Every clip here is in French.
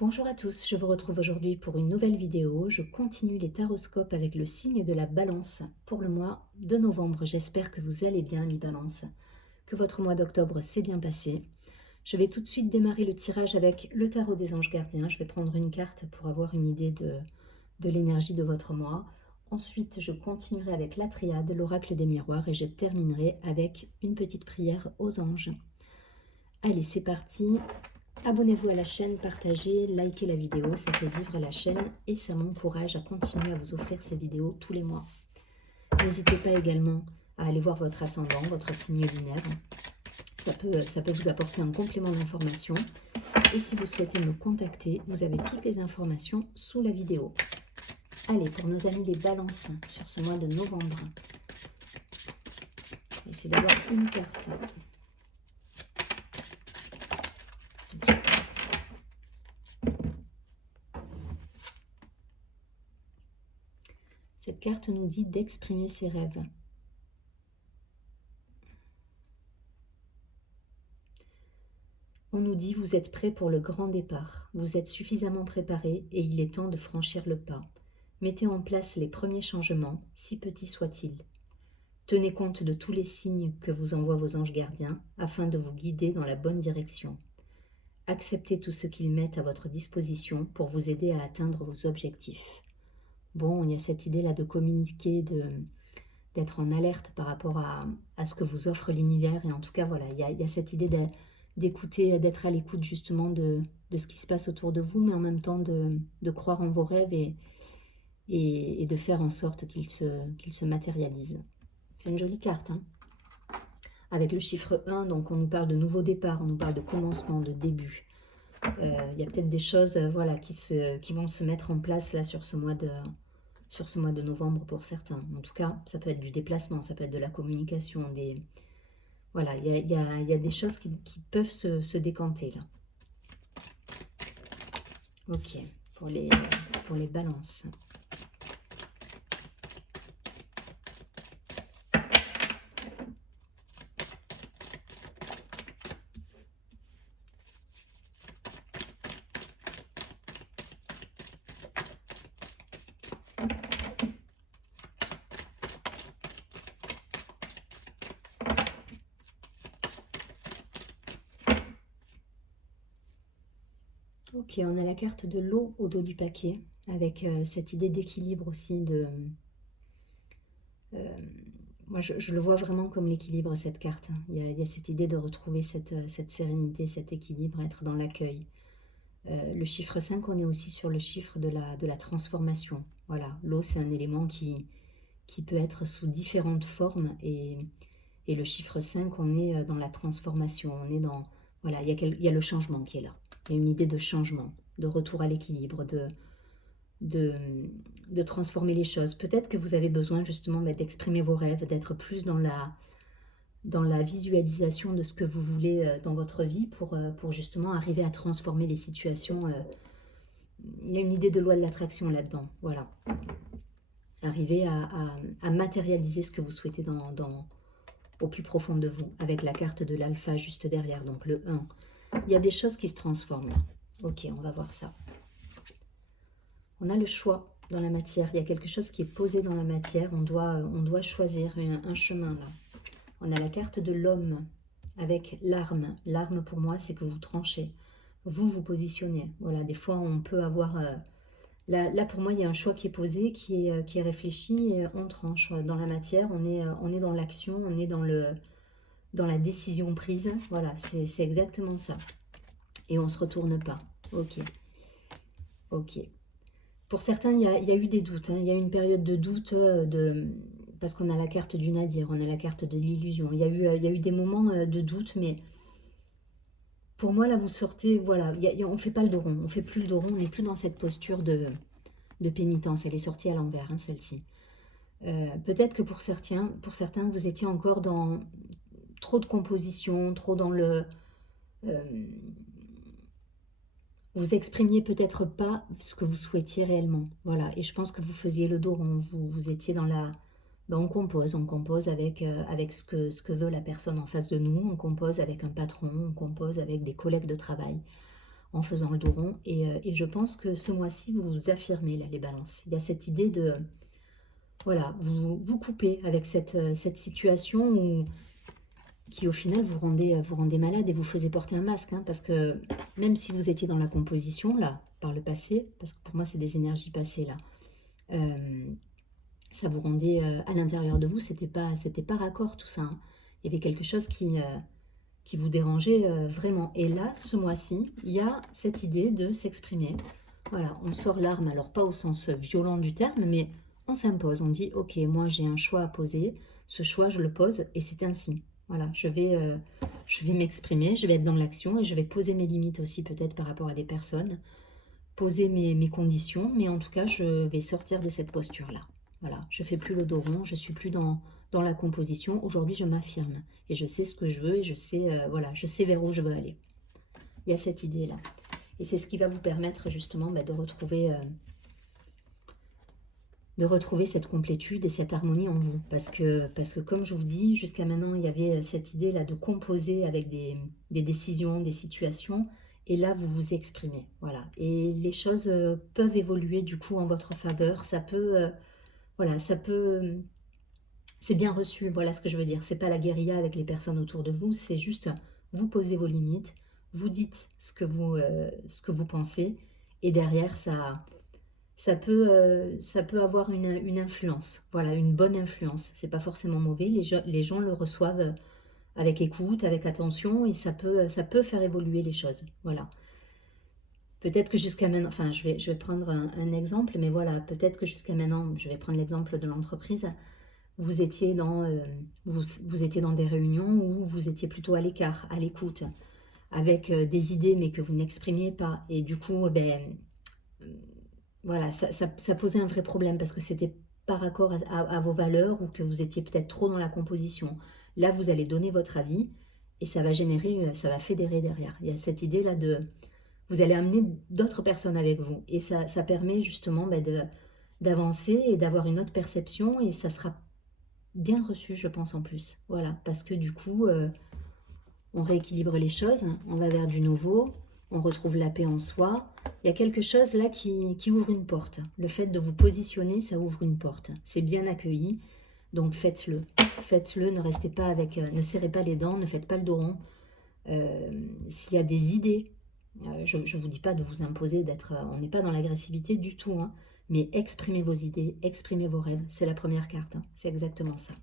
Bonjour à tous, je vous retrouve aujourd'hui pour une nouvelle vidéo. Je continue les taroscopes avec le signe de la balance pour le mois de novembre. J'espère que vous allez bien, les balances, que votre mois d'octobre s'est bien passé. Je vais tout de suite démarrer le tirage avec le tarot des anges gardiens. Je vais prendre une carte pour avoir une idée de l'énergie de votre mois. Ensuite, je continuerai avec la triade, l'oracle des miroirs, et je terminerai avec une petite prière aux anges. Allez, c'est parti. Abonnez-vous à la chaîne, partagez, likez la vidéo, ça fait vivre la chaîne et ça m'encourage à continuer à vous offrir ces vidéos tous les mois. N'hésitez pas également à aller voir votre ascendant, votre signe lunaire. Ça peut vous apporter un complément d'information. Et si vous souhaitez me contacter, vous avez toutes les informations sous la vidéo. Allez, pour nos amis les balances sur ce mois de novembre, essayez d'avoir une carte. Cette carte nous dit d'exprimer ses rêves. On nous dit vous êtes prêt pour le grand départ. Vous êtes suffisamment préparé et il est temps de franchir le pas. Mettez en place les premiers changements, si petits soient-ils. Tenez compte de tous les signes que vous envoient vos anges gardiens afin de vous guider dans la bonne direction. Acceptez tout ce qu'ils mettent à votre disposition pour vous aider à atteindre vos objectifs. Bon, il y a cette idée-là de communiquer, d'être en alerte par rapport à ce que vous offre l'univers. Et en tout cas, voilà, il y a cette idée d'écouter, d'être à l'écoute justement de ce qui se passe autour de vous, mais en même temps de croire en vos rêves et de faire en sorte qu'ils se matérialisent. C'est une jolie carte, hein. Avec le chiffre 1, donc on nous parle de nouveau départ, on nous parle de commencement, de début. Il y a peut-être des choses voilà, qui vont se mettre en place là sur ce mois de novembre pour certains. En tout cas, ça peut être du déplacement, ça peut être de la communication, voilà, il y a des choses qui peuvent se décanter là. Ok, pour les balances. Ok, on a la carte de l'eau au dos du paquet, avec cette idée d'équilibre aussi. Moi, je le vois vraiment comme l'équilibre, cette carte. Il y a cette idée de retrouver cette sérénité, cet équilibre, être dans l'accueil. Le chiffre 5, on est aussi sur le chiffre de la transformation. Voilà, l'eau, c'est un élément qui peut être sous différentes formes. Et le chiffre 5, on est dans la transformation. On est dans... Voilà, il y a le changement qui est là. Il y a une idée de changement, de retour à l'équilibre, de transformer les choses. Peut-être que vous avez besoin justement d'exprimer vos rêves, d'être plus dans la visualisation de ce que vous voulez dans votre vie pour justement arriver à transformer les situations. Il y a une idée de loi de l'attraction là-dedans. Voilà. Arriver à matérialiser ce que vous souhaitez au plus profond de vous, avec la carte de l'alpha juste derrière, donc le 1. Il y a des choses qui se transforment. Ok, on va voir ça. On a le choix dans la matière. Il y a quelque chose qui est posé dans la matière. On doit choisir un chemin là. On a la carte de l'homme avec l'arme. L'arme pour moi, c'est que vous tranchez. Vous positionnez. Voilà, des fois on peut avoir... Là, pour moi, il y a un choix qui est posé, qui est réfléchi. Et on tranche dans la matière. On est dans l'action. On est dans la décision prise. Voilà, c'est exactement ça. Et on ne se retourne pas. Ok. Ok. Pour certains, il y a eu des doutes. Il y a eu une période de doute parce qu'on a la carte du nadir, on a la carte de l'illusion. Il y a eu des moments de doute, mais pour moi, là, vous sortez, voilà, on ne fait pas le dos rond. On ne fait plus le dos rond, on n'est plus dans cette posture de pénitence. Elle est sortie à l'envers, hein, celle-ci. Peut-être que pour certains, vous étiez encore dans trop de composition, trop dans le... vous exprimiez peut-être pas ce que vous souhaitiez réellement. Voilà, et je pense que vous faisiez le dos rond, vous étiez dans la... Ben, on compose avec ce que veut la personne en face de nous, on compose avec un patron, on compose avec des collègues de travail. en faisant le dos rond. Et je pense que ce mois-ci, vous vous affirmez, là, les balances. Il y a cette idée de, voilà, vous coupez avec cette situation où, qui au final vous rendez malade et vous faisait porter un masque. Hein, parce que même si vous étiez dans la composition, là, par le passé, parce que pour moi, c'est des énergies passées, là, ça vous rendait, à l'intérieur de vous, c'était pas raccord tout ça. Hein. Il y avait quelque chose qui vous dérangeait vraiment. Et là, ce mois-ci, il y a cette idée de s'exprimer. Voilà, on sort l'arme, alors pas au sens violent du terme, mais on s'impose, on dit, ok, moi j'ai un choix à poser, ce choix je le pose et c'est ainsi. Voilà, je vais m'exprimer, je vais être dans l'action et je vais poser mes limites aussi peut-être par rapport à des personnes, poser mes conditions, mais en tout cas, je vais sortir de cette posture-là. Voilà, je fais plus le dos rond, je suis plus dans la composition. Aujourd'hui, je m'affirme et je sais ce que je veux et je sais, voilà, je sais vers où je veux aller. Il y a cette idée-là. Et c'est ce qui va vous permettre justement de retrouver cette complétude et cette harmonie en vous. Parce que comme je vous dis, jusqu'à maintenant, il y avait cette idée-là de composer avec des décisions, des situations. Et là, vous vous exprimez. Voilà. Et les choses peuvent évoluer du coup en votre faveur. Ça peut... voilà, ça peut... c'est bien reçu, voilà ce que je veux dire. C'est pas la guérilla avec les personnes autour de vous. C'est juste, vous posez vos limites. Vous dites ce que vous pensez. Et derrière, ça peut avoir une influence, voilà, une bonne influence. C'est pas forcément mauvais, les gens le reçoivent avec écoute, avec attention, et ça peut faire évoluer les choses, voilà. Peut-être que jusqu'à maintenant, enfin je vais prendre un exemple, mais voilà, peut-être que jusqu'à maintenant, je vais prendre l'exemple de l'entreprise, vous étiez vous étiez dans des réunions où vous étiez plutôt à l'écart, à l'écoute, avec des idées mais que vous n'exprimiez pas, et du coup, ben voilà, ça posait un vrai problème parce que c'était par rapport à vos valeurs ou que vous étiez peut-être trop dans la composition. Là, vous allez donner votre avis et ça va générer, ça va fédérer derrière. Il y a cette idée-là de... Vous allez amener d'autres personnes avec vous et ça permet justement d'avancer et d'avoir une autre perception et ça sera bien reçu, je pense, en plus. Voilà, parce que du coup, on rééquilibre les choses, on va vers du nouveau, on retrouve la paix en soi. Il y a quelque chose là qui ouvre une porte. Le fait de vous positionner, ça ouvre une porte. C'est bien accueilli, donc faites-le. Faites-le, ne restez pas avec, ne serrez pas les dents, ne faites pas le dos rond. S'il y a des idées, je ne vous dis pas de vous imposer d'être, on n'est pas dans l'agressivité du tout, hein, mais exprimez vos idées, exprimez vos rêves. C'est la première carte, hein, c'est exactement ça.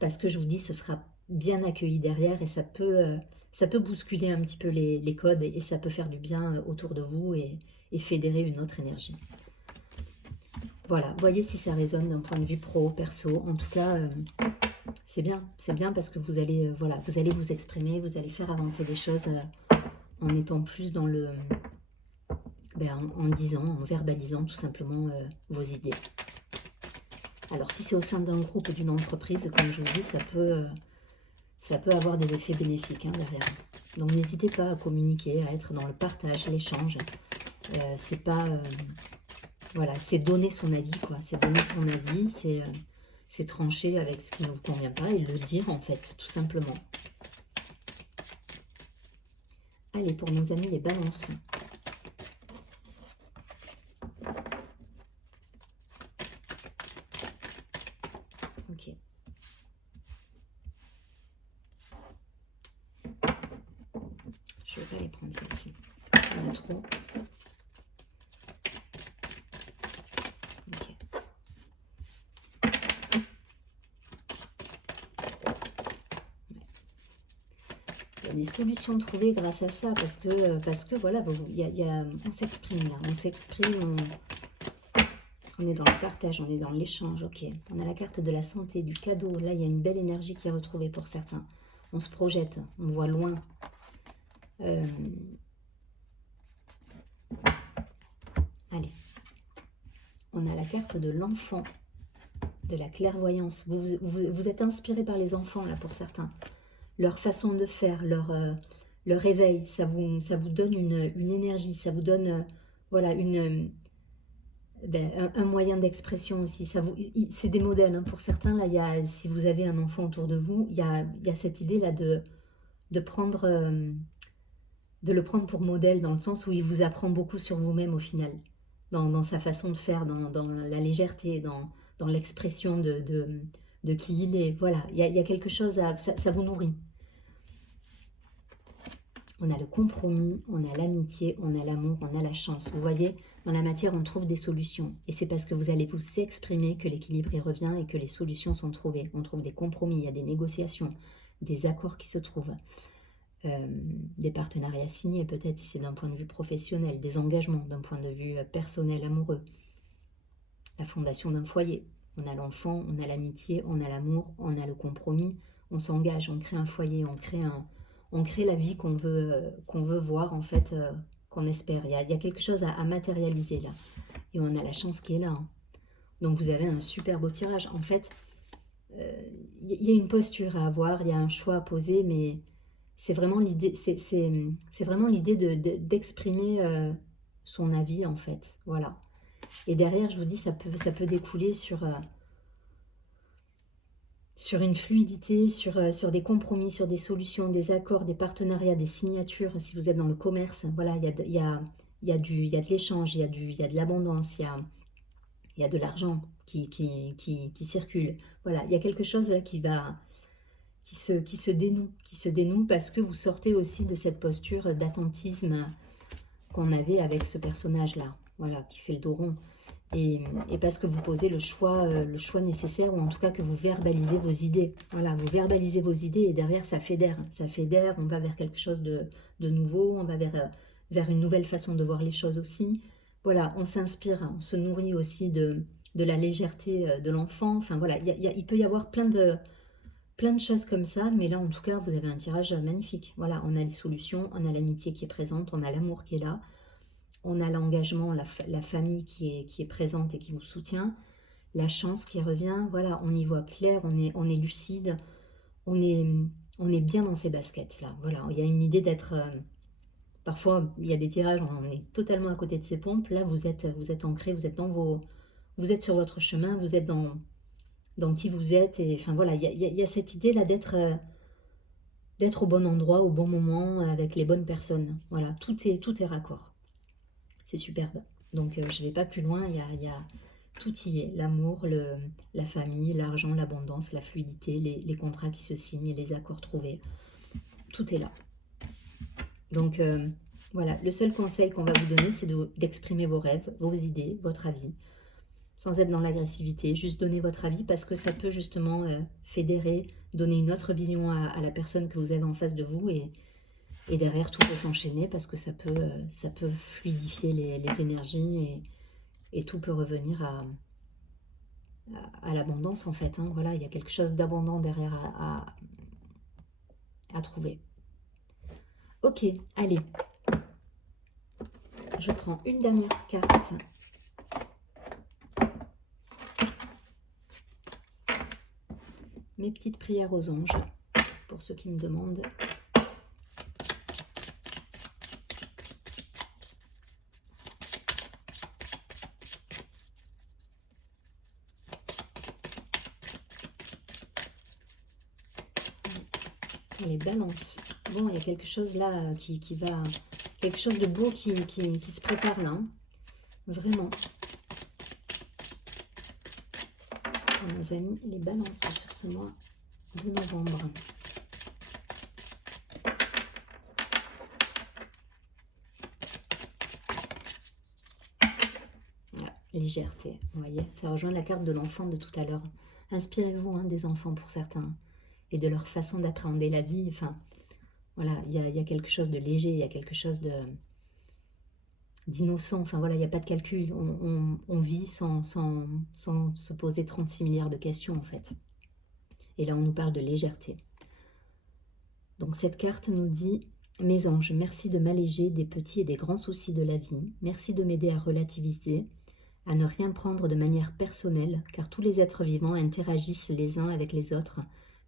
Parce que je vous dis, ce sera bien accueilli derrière et ça peut bousculer un petit peu les codes et ça peut faire du bien autour de vous et fédérer une autre énergie. Voilà, voyez si ça résonne d'un point de vue pro, perso. En tout cas, c'est bien parce que vous allez, voilà, vous allez vous exprimer, vous allez faire avancer les choses en étant plus dans le... en disant, en verbalisant tout simplement vos idées. Alors si c'est au sein d'un groupe ou d'une entreprise, comme je vous dis, ça peut avoir des effets bénéfiques, hein, derrière. Donc n'hésitez pas à communiquer, à être dans le partage, l'échange. C'est pas... voilà, c'est donner son avis, quoi. C'est donner son avis, c'est trancher avec ce qui ne vous convient pas et le dire, en fait, tout simplement. Allez, pour nos amis les balances. Ok. Je vais pas les prendre celle-ci. Il y en a trop. Ok. Il y a des solutions trouvées grâce à ça parce que voilà, on s'exprime là, on s'exprime, on est dans le partage, on est dans l'échange, ok. On a la carte de la santé, du cadeau. Là, il y a une belle énergie qui est retrouvée pour certains. On se projette, on voit loin. Allez. On a la carte de l'enfant, de la clairvoyance. Vous êtes inspiré par les enfants, là, pour certains. Leur façon de faire, leur réveil, ça vous donne une énergie, ça vous donne, voilà, un moyen d'expression aussi. C'est des modèles, hein. Pour certains, là, si vous avez un enfant autour de vous, il y a cette idée-là de prendre de le prendre pour modèle dans le sens où il vous apprend beaucoup sur vous-même au final, dans sa façon de faire, dans la légèreté, dans l'expression de qui il est. Voilà, il y a quelque chose ça vous nourrit. On a le compromis, on a l'amitié, on a l'amour, on a la chance. Vous voyez, dans la matière, on trouve des solutions. Et c'est parce que vous allez vous exprimer que l'équilibre y revient et que les solutions sont trouvées. On trouve des compromis, il y a des négociations, des accords qui se trouvent, des partenariats signés peut-être si c'est d'un point de vue professionnel, des engagements d'un point de vue personnel, amoureux, la fondation d'un foyer. On a l'enfant, on a l'amitié, on a l'amour, on a le compromis, on s'engage, on crée un foyer, on crée la vie qu'on veut voir en fait, qu'on espère. Il y a quelque chose à matérialiser là. Et on a la chance qui est là. Hein. Donc vous avez un super beau tirage. En fait, il y a une posture à avoir, il y a un choix à poser, mais c'est vraiment l'idée, c'est vraiment l'idée d'exprimer son avis en fait. Voilà. Et derrière, je vous dis, ça peut découler sur une fluidité, sur des compromis, sur des solutions, des accords, des partenariats, des signatures. Si vous êtes dans le commerce, voilà, il y a de l'échange, il y a de l'abondance, il y a de l'argent qui circule. Voilà, il y a quelque chose là qui se dénoue parce que vous sortez aussi de cette posture d'attentisme qu'on avait avec ce personnage-là, voilà, qui fait le dos rond. Et parce que vous posez le choix nécessaire, ou en tout cas que vous verbalisez vos idées. Voilà, vous verbalisez vos idées et derrière ça fédère, on va vers quelque chose de nouveau, on va vers une nouvelle façon de voir les choses aussi. Voilà, on s'inspire, on se nourrit aussi de la légèreté de l'enfant. Enfin voilà, il peut y avoir plein de choses comme ça, mais là en tout cas vous avez un tirage magnifique. Voilà, on a les solutions, on a l'amitié qui est présente, on a l'amour qui est là. On a l'engagement, la famille qui est présente et qui vous soutient, la chance qui revient, voilà, on y voit clair, on est lucide, on est bien dans ces baskets-là. Voilà, il y a une idée d'être... parfois, il y a des tirages, on est totalement à côté de ses pompes. Là, vous êtes ancré, vous êtes sur votre chemin, vous êtes dans qui vous êtes. Et enfin voilà, il y a cette idée-là d'être au bon endroit, au bon moment, avec les bonnes personnes. Voilà, tout est raccord. C'est superbe. Donc je ne vais pas plus loin, tout y est. L'amour, la famille, l'argent, l'abondance, la fluidité, les contrats qui se signent, les accords trouvés. Tout est là. Donc voilà, le seul conseil qu'on va vous donner, c'est d'exprimer vos rêves, vos idées, votre avis, sans être dans l'agressivité, juste donner votre avis parce que ça peut justement fédérer, donner une autre vision à la personne que vous avez en face de vous et derrière, tout peut s'enchaîner parce que ça peut fluidifier les énergies et tout peut revenir à l'abondance en fait. Hein. Voilà, il y a quelque chose d'abondant derrière à trouver. Ok, allez. Je prends une dernière carte. Mes petites prières aux anges, pour ceux qui me demandent. Les balances. Bon, il y a quelque chose là qui va... Quelque chose de beau qui se prépare là. Hein. Vraiment. On nous a mis les balances sur ce mois de novembre. Voilà, légèreté, vous voyez. Ça rejoint la carte de l'enfant de tout à l'heure. Inspirez-vous hein, des enfants pour certains et de leur façon d'appréhender la vie. Enfin, voilà, il y a quelque chose de léger, il y a quelque chose d'innocent. Enfin voilà, il n'y a pas de calcul. On vit sans se poser 36 milliards de questions en fait. Et là, on nous parle de légèreté. Donc cette carte nous dit « Mes anges, merci de m'alléger des petits et des grands soucis de la vie. Merci de m'aider à relativiser, à ne rien prendre de manière personnelle, car tous les êtres vivants interagissent les uns avec les autres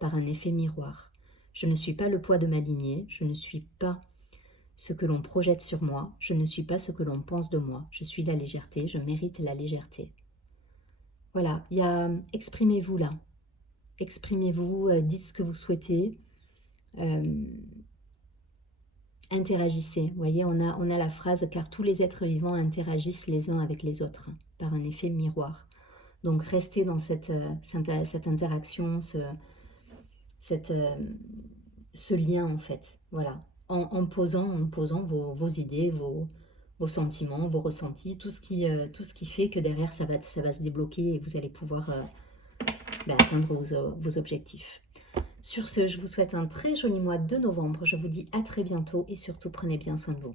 par un effet miroir. Je ne suis pas le poids de ma lignée, je ne suis pas ce que l'on projette sur moi, je ne suis pas ce que l'on pense de moi. Je suis la légèreté, je mérite la légèreté. » Voilà, il y a exprimez-vous là. Exprimez-vous, dites ce que vous souhaitez. Interagissez. Vous voyez, on a la phrase: «Car tous les êtres vivants interagissent les uns avec les autres, par un effet miroir». Donc restez dans cette interaction, cette, ce lien en fait, voilà. En posant vos idées, vos sentiments, vos ressentis, tout ce qui fait que derrière ça va se débloquer et vous allez pouvoir, atteindre vos objectifs. Sur ce, je vous souhaite un très joli mois de novembre. Je vous dis à très bientôt et surtout prenez bien soin de vous.